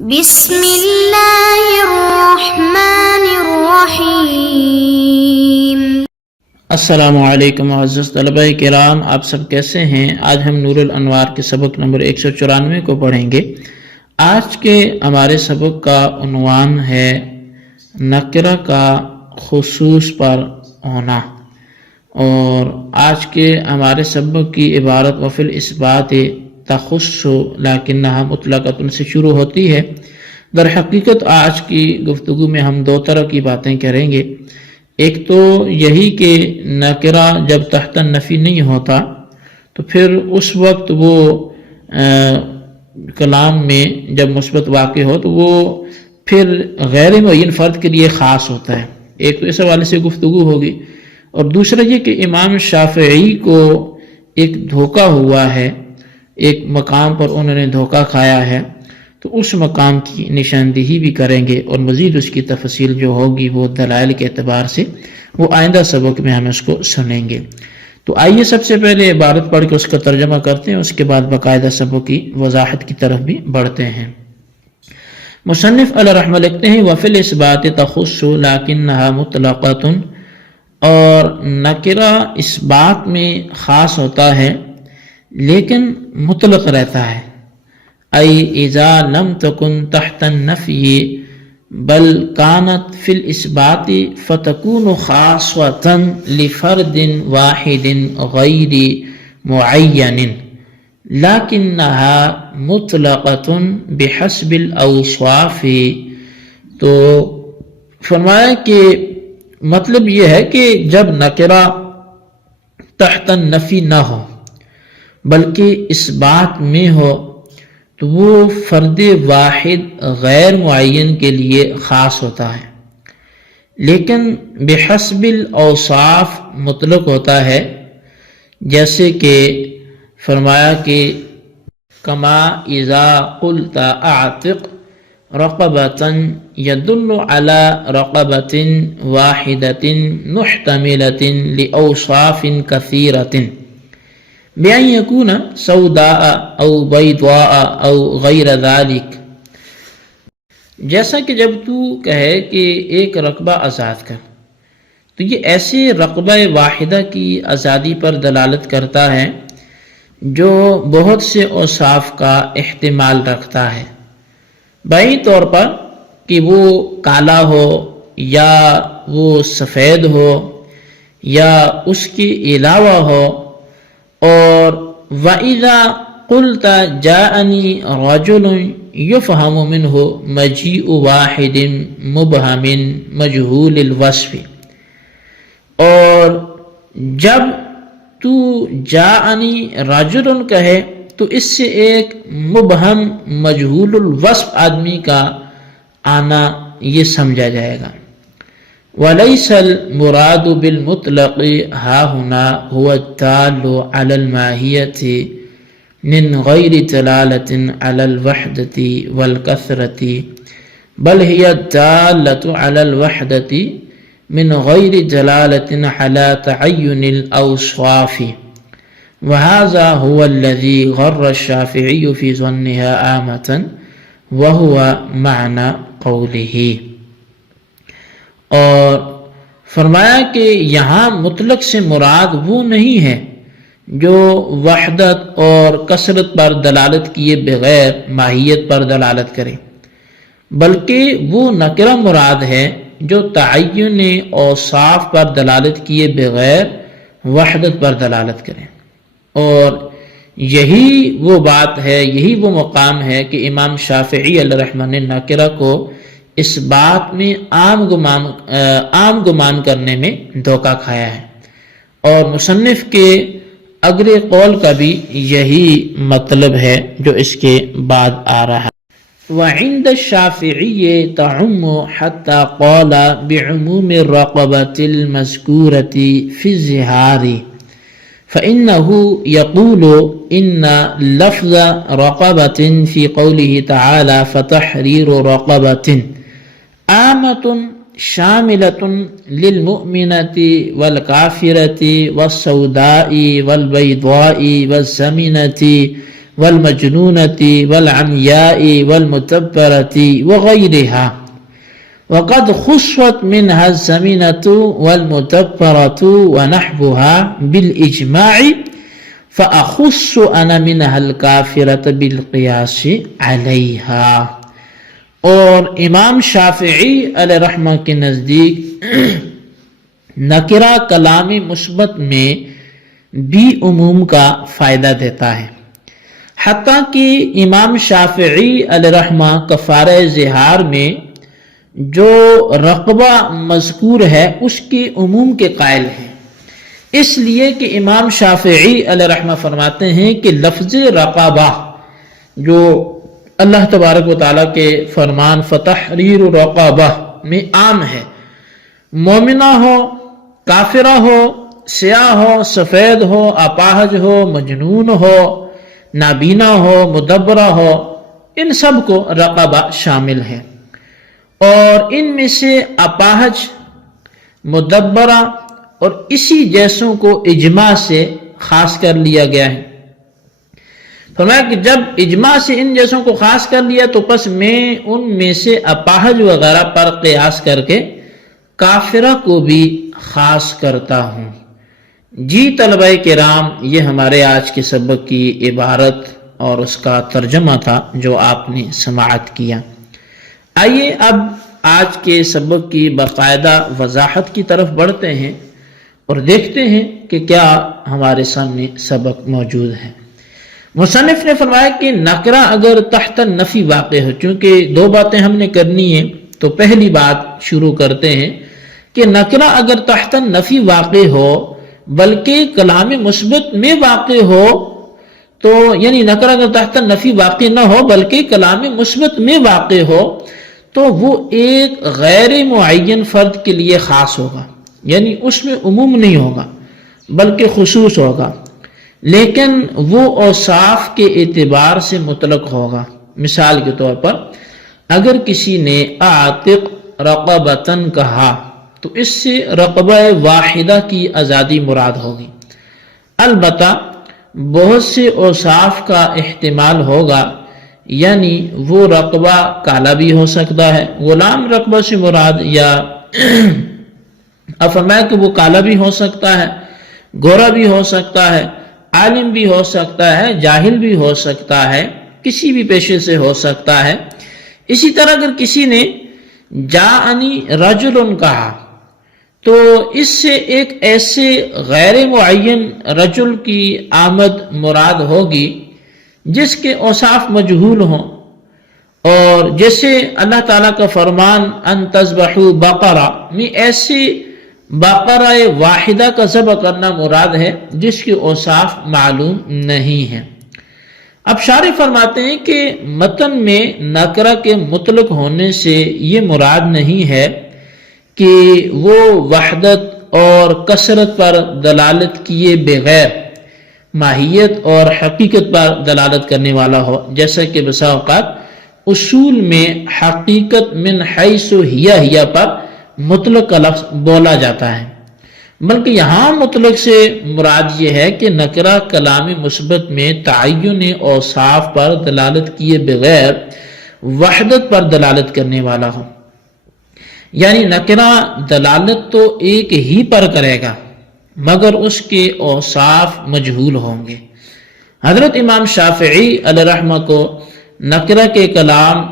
بسم اللہ الرحمن الرحیم۔ السلام علیکم معزز طلبہ کرام، آپ سب کیسے ہیں؟ آج ہم نور الانوار کے سبق نمبر 194 کو پڑھیں گے۔ آج کے ہمارے سبق کا عنوان ہے نکرہ کا خصوص پر ہونا، اور آج کے ہمارے سبق کی عبارت وفی الاثبات تخص لیکنہا مطلقۃ سے شروع ہوتی ہے۔ در حقیقت آج کی گفتگو میں ہم دو طرح کی باتیں کریں گے۔ ایک تو یہی کہ نکرہ جب تحت نفی نہیں ہوتا تو پھر اس وقت وہ کلام میں جب مثبت واقع ہو تو وہ پھر غیر معین فرد کے لیے خاص ہوتا ہے۔ ایک تو اس حوالے سے گفتگو ہوگی، اور دوسرا یہ کہ امام شافعی کو ایک دھوکہ ہوا ہے، ایک مقام پر انہوں نے دھوکہ کھایا ہے، تو اس مقام کی نشاندہی بھی کریں گے، اور مزید اس کی تفصیل جو ہوگی وہ دلائل کے اعتبار سے وہ آئندہ سبق میں ہم اس کو سنیں گے۔ تو آئیے سب سے پہلے عبارت پڑھ کے اس کا ترجمہ کرتے ہیں، اس کے بعد باقاعدہ سبق کی وضاحت کی طرف بھی بڑھتے ہیں۔ مصنف علیہ رحمہ لکھتے ہیں وفی الاثبات تخص لیکنہا مطلقۃ، اور نکرہ اس بات میں خاص ہوتا ہے لیکن مطلق رہتا ہے۔ ای اذا لم تکن تحت النفی بل کانت فی الاثبات فتکون خاصۃ لفرد واحد غیر معین لیکنہا مطلقۃ بحسب الاوصاف۔ تو فرمایا کہ مطلب یہ ہے کہ جب نکرہ تحت النفی نہ ہو بلکہ اس بات میں ہو تو وہ فرد واحد غیر معین کے لیے خاص ہوتا ہے، لیکن بحسب الاوصاف مطلق ہوتا ہے، جیسے کہ فرمایا کہ کما اذا قلت اعتق رقبۃ يدل على رقبۃ واحدۃ محتملۃ لاوصاف کثیرۃ بأن يكون سوداء او بيضاء او غیر ذلك۔ جیسا کہ جب تو کہے کہ ایک رقبہ آزاد کر، تو یہ ایسے رقبہ واحدہ کی آزادی پر دلالت کرتا ہے جو بہت سے اوصاف کا احتمال رکھتا ہے، بائی طور پر کہ وہ کالا ہو یا وہ سفید ہو یا اس کے علاوہ ہو۔ اور وَإِذَا قُلْتَ جَاءَنِي رَجُلٌ يُفْهَمُ مِنْهُ مَجِيءُ وَاحِدٍ مُبْهَمٍ مَجْهُولِ الْوَصْفِ، اور جب تو جاءنی رجل کہے تو اس سے ایک مبہم مجہول الوصف آدمی کا آنا یہ سمجھا جائے گا۔ وَلَيْسَ الْمُرَادُ بِالْمُطْلَقِ هَاهُنَا هُوَ الدَّالُّ عَلَى الْمَاهِيَّةِ مِنْ غَيْرِ دَلَالَةٍ عَلَى الْوَحْدَةِ وَالْكَثْرَةِ بَلْ هِيَ الدَّالَّةُ عَلَى الْوَحْدَةِ مِنْ غَيْرِ دَلَالَةٍ عَلَى تَعَيُّنِ الْأَوْصَافِ، وَهَذَا هُوَ الَّذِي غَرَّ الشَّافِعِيُّ فِي ظَنِّهَا عَامَةً وَهُوَ مَعْنَى قَوْلِهِ۔ اور فرمایا کہ یہاں مطلق سے مراد وہ نہیں ہے جو وحدت اور کثرت پر دلالت کیے بغیر ماہیت پر دلالت کرے، بلکہ وہ نکرہ مراد ہے جو تعین اوصاف پر دلالت کیے بغیر وحدت پر دلالت کرے۔ اور یہی وہ بات ہے، یہی وہ مقام ہے کہ امام شافعی علیہ رحمہ نے نکرہ کو اس بات میں عام گمان کرنے میں دھوکہ کھایا ہے، اور مصنف کے اگلے قول کا بھی یہی مطلب ہے جو اس کے بعد آ رہا ہے۔ وعند الشافعی تعم حتى قال بعموم الرقبة المذكورة في الزهار، فإنه يقول إن لفظ رقبة في قوله تعالى فتحرير رقبة عامة شاملة للمؤمنة والكافرة والسوداء والبيضاء والزمنة والمجنونة والعمياء والمدبرة وغيرها، وقد خصت منها الزمنة والمدبرة ونحوها بالإجماع، فأخص أنا منها الكافرة بالقياس عليها۔ اور امام شافعی علیہ رحمہ کے نزدیک نکرہ کلام مثبت میں بھی عموم کا فائدہ دیتا ہے، حتیٰ کہ امام شافعی علیہ رحمہ کفارہ زہار میں جو رقبہ مذکور ہے اس کے عموم کے قائل ہیں، اس لیے کہ امام شافعی علیہ رحمہ فرماتے ہیں کہ لفظ رقبہ جو اللہ تبارک و تعالیٰ کے فرمان فتحریر رقبہ میں عام ہے، مومنہ ہو، کافرہ ہو، سیاہ ہو، سفید ہو، اپاہج ہو، مجنون ہو، نابینا ہو، مدبرہ ہو، ان سب کو رقبہ شامل ہے۔ اور ان میں سے اپاہج، مدبرہ اور اسی جیسوں کو اجماع سے خاص کر لیا گیا ہے۔ فرمایا کہ جب اجماع سے ان جیسوں کو خاص کر لیا تو پس میں ان میں سے اپاہج وغیرہ پر قیاس کر کے کافرہ کو بھی خاص کرتا ہوں۔ جی طلبہ کرام، یہ ہمارے آج کے سبق کی عبارت اور اس کا ترجمہ تھا جو آپ نے سماعت کیا۔ آئیے اب آج کے سبق کی باقاعدہ وضاحت کی طرف بڑھتے ہیں اور دیکھتے ہیں کہ کیا ہمارے سامنے سبق موجود ہے۔ مصنف نے فرمایا کہ نکرہ اگر تحت نفی واقع ہو، چونکہ دو باتیں ہم نے کرنی ہیں تو پہلی بات شروع کرتے ہیں کہ نکرہ اگر تحت نفی واقع ہو بلکہ کلام مثبت میں واقع ہو، تو یعنی نکرہ اگر تحت نفی واقع نہ ہو بلکہ کلام مثبت میں واقع ہو تو وہ ایک غیر معین فرد کے لیے خاص ہوگا، یعنی اس میں عموم نہیں ہوگا بلکہ خصوص ہوگا، لیکن وہ اوصاف کے اعتبار سے مطلق ہوگا۔ مثال کے طور پر اگر کسی نے اعتق رقبتن کہا تو اس سے رقبہ واحدہ کی آزادی مراد ہوگی، البتہ بہت سے اوصاف کا احتمال ہوگا، یعنی وہ رقبہ کالا بھی ہو سکتا ہے، غلام رقبہ سے مراد، یا افرمایا کہ وہ کالا بھی ہو سکتا ہے، گورا بھی ہو سکتا ہے، عالم بھی ہو سکتا ہے، جاہل بھی ہو سکتا ہے، کسی بھی پیشے سے ہو سکتا ہے۔ اسی طرح اگر کسی نے جاءنی رجل کہا تو اس سے ایک ایسے غیر معین رجل کی آمد مراد ہوگی جس کے اوصاف مجہول ہوں، اور جیسے اللہ تعالیٰ کا فرمان ان تذبحوا بقرہ میں ایسی بقرہ واحدہ کا ذبح کرنا مراد ہے جس کے اوصاف معلوم نہیں ہیں۔ اب شارح فرماتے ہیں کہ متن میں نکرہ کے مطلق ہونے سے یہ مراد نہیں ہے کہ وہ وحدت اور کثرت پر دلالت کیے بغیر ماہیت اور حقیقت پر دلالت کرنے والا ہو، جیسا کہ بسا اوقات اصول میں حقیقت من حیث ہی پر مطلق کا لفظ بولا جاتا ہے، بلکہ یہاں مطلق سے مراد یہ ہے کہ نکرہ کلام مثبت میں تعین اوصاف پر دلالت کیے بغیر وحدت پر دلالت کرنے والا ہو، یعنی نکرہ دلالت تو ایک ہی پر کرے گا مگر اس کے اوصاف مجہول ہوں گے۔ حضرت امام شافعی علیہ رحمہ کو نکرہ کے کلام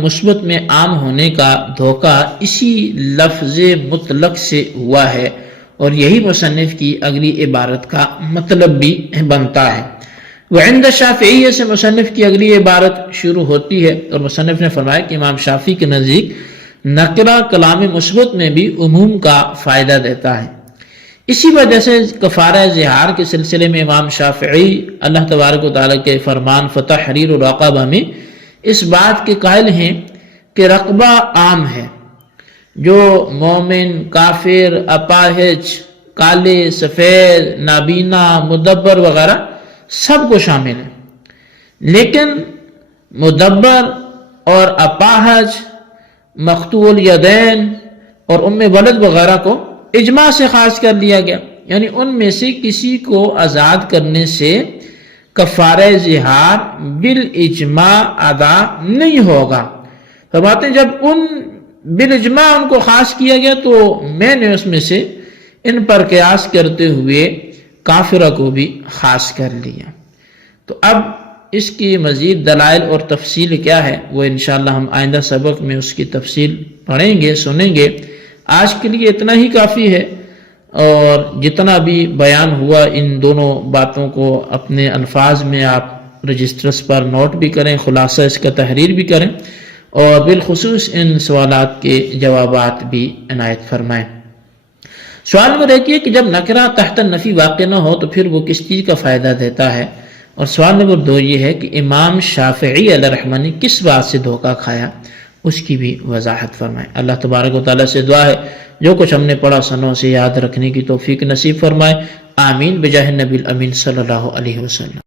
مثبت میں عام ہونے کا دھوکہ اسی لفظ مطلق سے ہوا ہے، اور یہی مصنف کی اگلی عبارت کا مطلب بھی بنتا ہے۔ وعند الشافعیہ سے مصنف کی اگلی عبارت شروع ہوتی ہے، اور مصنف نے فرمایا کہ امام شافعی کے نزدیک نکرہ کلام مثبت میں بھی عموم کا فائدہ دیتا ہے۔ اسی وجہ سے کفارہ زہار کے سلسلے میں امام شافعی اللہ تبارک و تعالیٰ کے فرمان فتحریر رقبہ میں اس بات کے قائل ہیں کہ رقبہ عام ہے، جو مومن، کافر، اپاہج، کالے، سفید، نابینا، مدبر وغیرہ سب کو شامل ہے، لیکن مدبر اور اپاہج، مقطوع الیدین اور ام ولد وغیرہ کو اجماع سے خاص کر لیا گیا، یعنی ان میں سے کسی کو آزاد کرنے سے کفارہ زہار بالاجماع ادا نہیں ہوگا. فرماتے ہیں جب بالاجماع ان کو خاص کیا گیا تو میں نے اس میں سے ان پر قیاس کرتے ہوئے کافرہ کو بھی خاص کر لیا. تو اب اس کی مزید دلائل اور تفصیل کیا ہے وہ انشاءاللہ ہم آئندہ سبق میں اس کی تفصیل پڑھیں گے، سنیں گے. آج کے لیے اتنا ہی کافی ہے، اور جتنا بھی بیان ہوا ان دونوں باتوں کو اپنے الفاظ میں آپ رجسٹرز پر نوٹ بھی کریں، خلاصہ اس کا تحریر بھی کریں، اور بالخصوص ان سوالات کے جوابات بھی عنایت فرمائیں. سوال نمبر 1 یہ کہ جب نکرہ تحت النفی واقع نہ ہو تو پھر وہ کس چیز کا فائدہ دیتا ہے. اور سوال نمبر 2 یہ ہے کہ امام شافعی علیہ الرحمہ نے کس بات سے دھوکہ کھایا، اس کی بھی وضاحت فرمائیں. اللہ تبارک و تعالیٰ سے دعا ہے جو کچھ ہم نے پڑھا سنوں سے یاد رکھنے کی توفیق نصیب فرمائے. آمین بجاہ نبی الامین صلی اللہ علیہ وسلم.